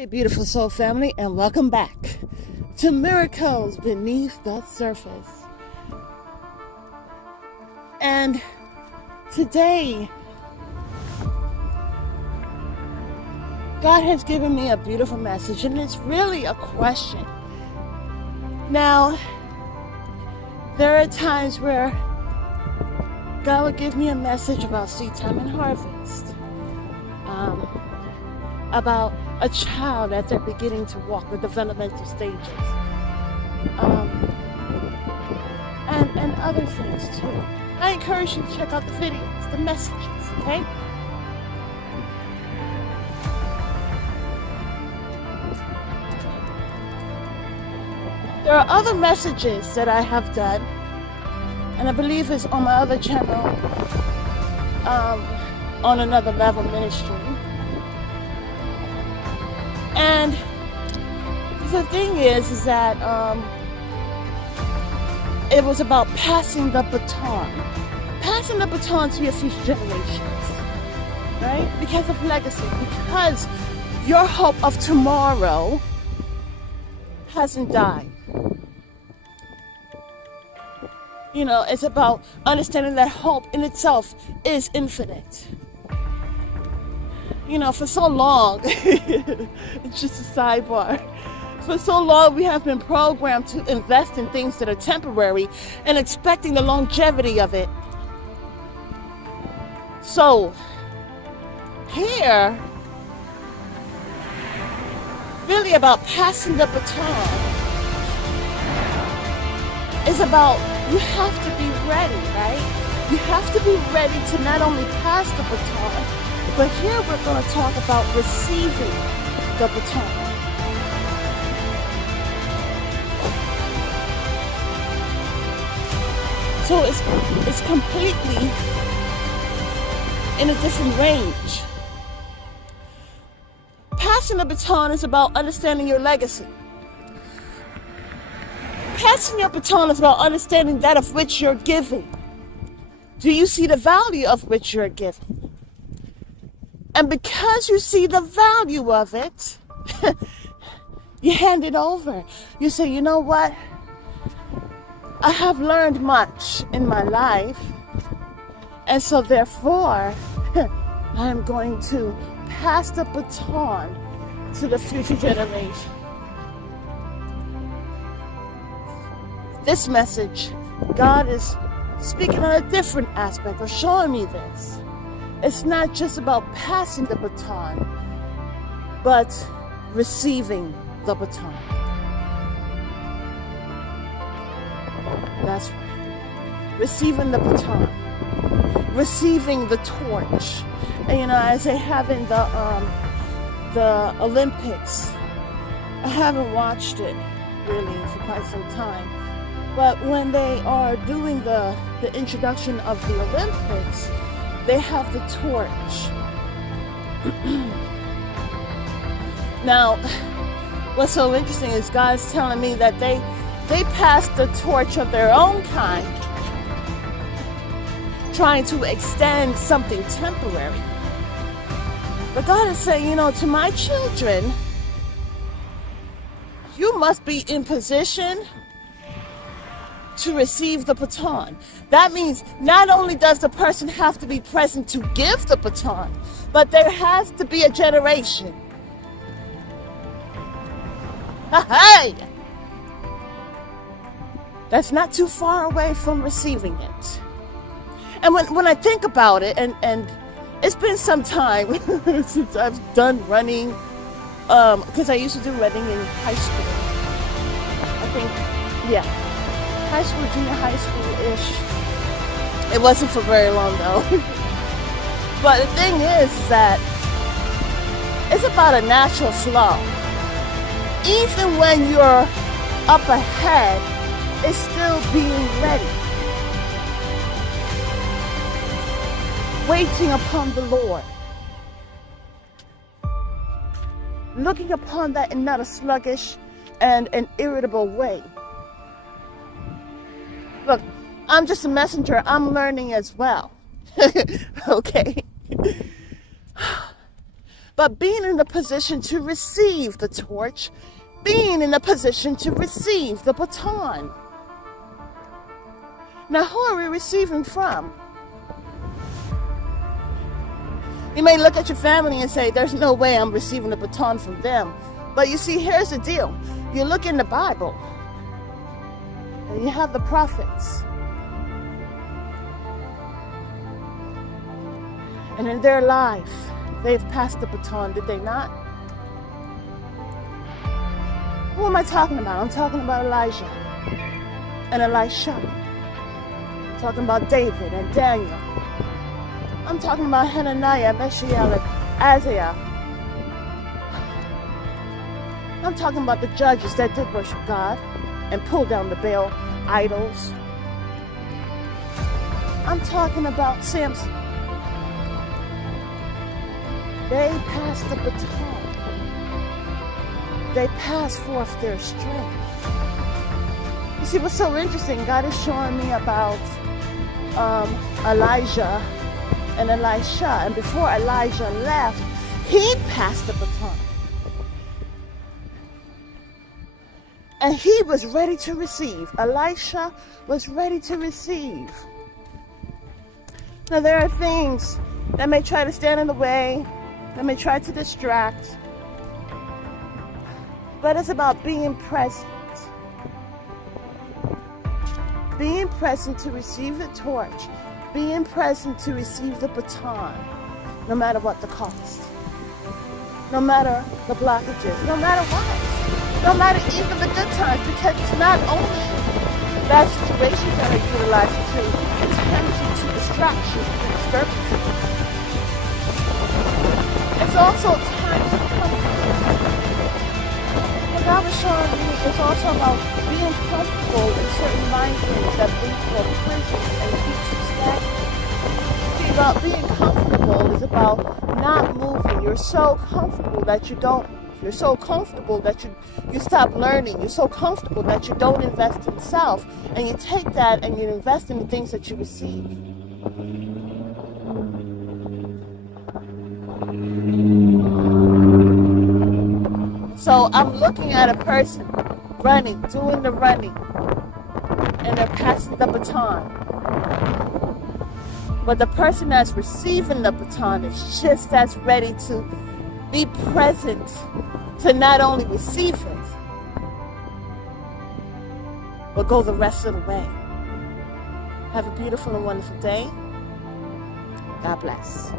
Hey, beautiful soul family, and welcome back to Miracles Beneath the Surface. And today, God has given me a beautiful message, and it's really a question. Now, there are times where God will give me a message about seed time and harvest, about a child as they're beginning to walk, the developmental stages, and other things too. I encourage you to check out the videos, the messages, okay? There are other messages that I have done, and I believe it's on my other channel, on Another Level Ministry. And the thing is that it was about passing the baton to your future generations, right? Because of legacy, because your hope of tomorrow hasn't died. You know, it's about understanding that hope in itself is infinite. You know, for so long, it's just a sidebar. For so long, we have been programmed to invest in things that are temporary and expecting the longevity of it. So, here, really about passing the baton, is about you have to be ready, right? You have to be ready to not only pass the baton, but here we're going to talk about receiving the baton. So it's completely in a different range. Passing the baton is about understanding your legacy. Passing your baton is about understanding that of which you're giving. Do you see the value of which you're giving? And because you see the value of it, you hand it over. You say, you know what? I have learned much in my life. And so therefore, I am going to pass the baton to the future generation. This message, God is speaking on a different aspect or showing me this. It's not just about passing the baton, but receiving the baton. That's right. Receiving the baton. Receiving the torch. And you know, as they have in the Olympics, I haven't watched it really for quite some time. But when they are doing the introduction of the Olympics, they have the torch. Now, what's so interesting is God's telling me that they passed the torch of their own kind, trying to extend something temporary. But God is saying, you know, to my children, you must be in position to receive the baton. That means not only does the person have to be present to give the baton, but there has to be a generation. Hey! That's not too far away from receiving it. And when I think about it, and it's been some time since I've done running, because I used to do running in high school. I think, yeah. High school, junior high school-ish. It wasn't for very long though. But the thing is that it's about a natural flow. Even when you're up ahead, it's still being ready. Waiting upon the Lord. Looking upon that in not a sluggish and an irritable way. Look, I'm just a messenger. I'm learning as well. Okay. but being in a position to receive the torch, being in a position to receive the baton. Now, who are we receiving from? You may look at your family and say, there's no way I'm receiving a baton from them. But you see, here's the deal. You look in the Bible, and you have the prophets. And in their life, they've passed the baton, did they not? Who am I talking about? I'm talking about Elijah and Elisha. I'm talking about David and Daniel. I'm talking about Hananiah, Mishael, and Isaiah. I'm talking about the judges that did worship God and pulled down the Baal idols. I'm talking about Samson. They passed the baton. They passed forth their strength. You see, what's so interesting, God is showing me about Elijah and Elisha. And before Elijah left, he passed the baton. And he was ready to receive. Elisha was ready to receive. Now, there are things that may try to stand in the way, that may try to distract. But it's about being present. Being present to receive the torch. Being present to receive the baton. No matter what the cost. No matter the blockages. No matter what. No matter even the good times. Because it's not only bad situations that are utilized to tempt you to distraction and disturbances. It's also times of comfort. What God was showing me is also about being comfortable in certain mind frames that lead to a prison and keeps you stagnant. See, about being comfortable is about not moving. You're so comfortable that you don't. You're so comfortable that you stop learning. You're so comfortable that you don't invest in self. And you take that and you invest in the things that you receive. So I'm looking at a person running, doing the running, and they're passing the baton. But the person that's receiving the baton is just as ready to be present to not only receive it, but go the rest of the way. Have a beautiful and wonderful day. God bless.